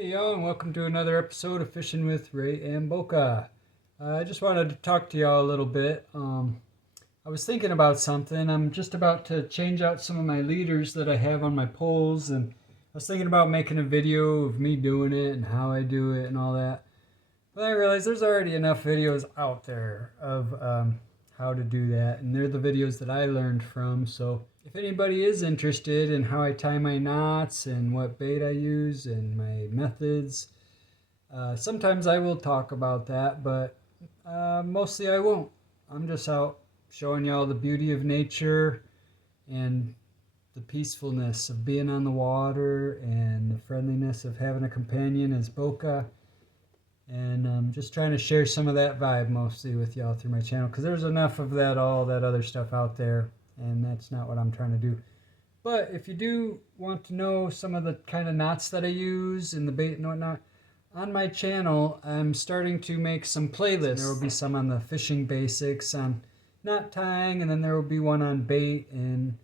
Hey y'all, and welcome to another episode of Fishing with Ray and Boca. I just wanted to talk to y'all a little bit. I was thinking about something. I'm just about to change out some of my leaders that I have on my poles, and I was thinking about making a video of me doing it and how I do it and all that. But I realized there's already enough videos out there of how to do that, and they're the videos that I learned from. So if anybody is interested in how I tie my knots and what bait I use and my methods, sometimes I will talk about that, but mostly I won't. I'm just out showing y'all the beauty of nature and the peacefulness of being on the water and the friendliness of having a companion as Boca. And I'm just trying to share some of that vibe mostly with y'all through my channel because there's enough of that, all that other stuff out there, and that's not what I'm trying to do. But if you do want to know some of the kind of knots that I use and the bait and whatnot, on my channel, I'm starting to make some playlists. There will be some on the fishing basics, on knot tying, and then there will be one on bait. And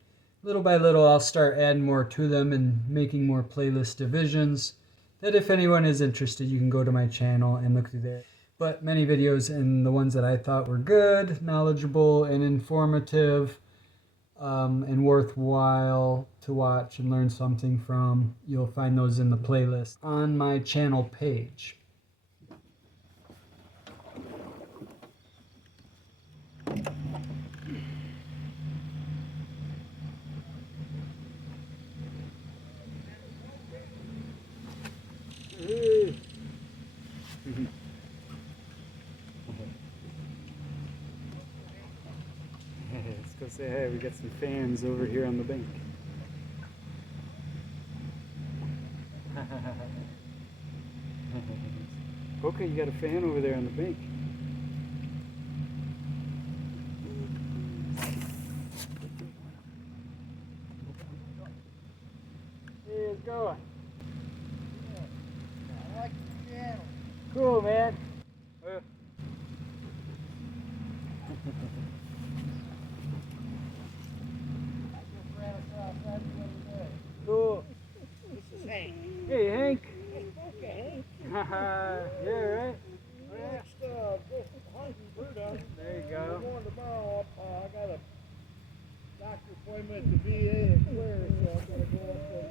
little by little, I'll start adding more to them and making more playlist divisions. That if anyone is interested, you can go to my channel and look through there. But many videos, and the ones that I thought were good, knowledgeable, and informative, and worthwhile to watch and learn something from, you'll find those in the playlist on my channel page. Let's go say hey. We got some fans over here on the bank. Okay, you got a fan over there on the bank. Hey, it's going. I like the channel. Cool, man. I just ran across that the other day. Cool. This is Hank. Hey, Hank. Okay, Yeah, right? next, go hunting Bruta. There you We're go. going tomorrow. I got a doctor appointment at the VA in Clare, so I'm going to go up and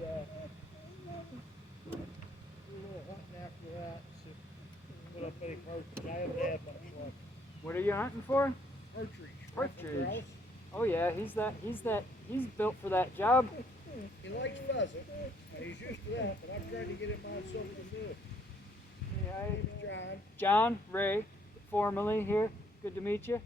do a little hunting after that. See, put up any partridge. I haven't had much luck. What are you hunting for? Partridge. Partridge. Grouse. Oh yeah, he's built for that job. He likes pheasant, and he's used to that, but I'm trying to get him on something new. Yeah, Name's John. John Ray, formerly here. Good to meet you.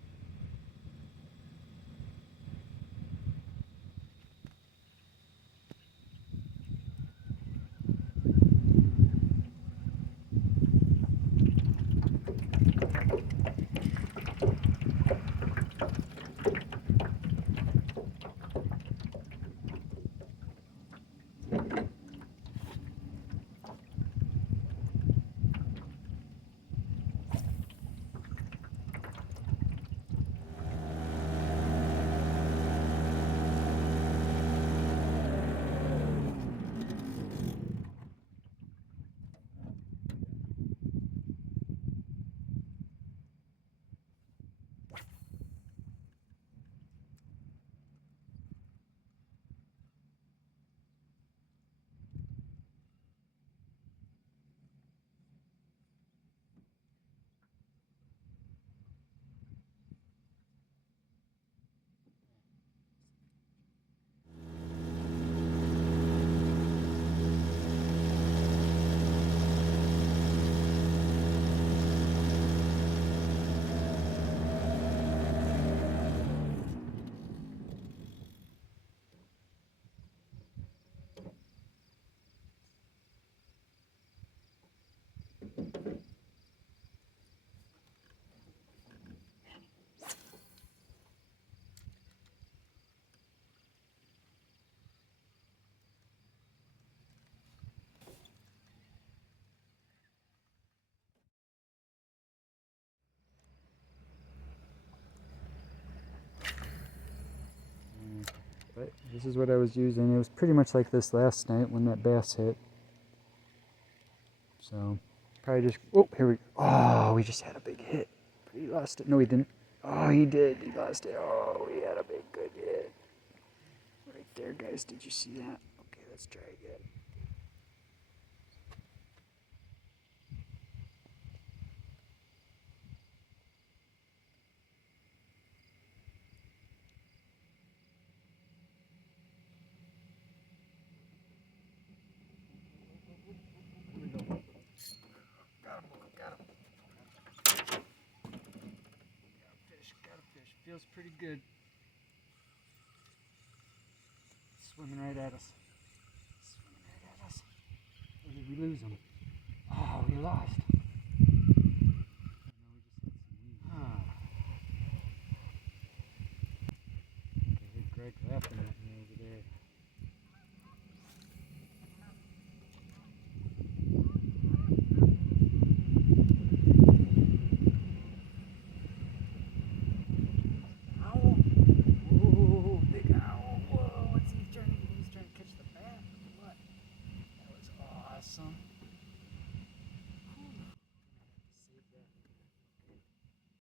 But this is what I was using. It was pretty much like this last night when that bass hit. So probably just, oh, here we go. Oh, we just had a big hit. But he lost it. No, he didn't. Oh, he did. He lost it. Oh, we had a big, good hit. Right there, guys. Did you see that? Okay, let's try again. Here we go. Got him. Got him. Got a fish. Got a fish. Feels pretty good. Swimming right at us. Swimming right at us. Or did we lose him? Oh, we lost. Ah. I heard Greg laughing at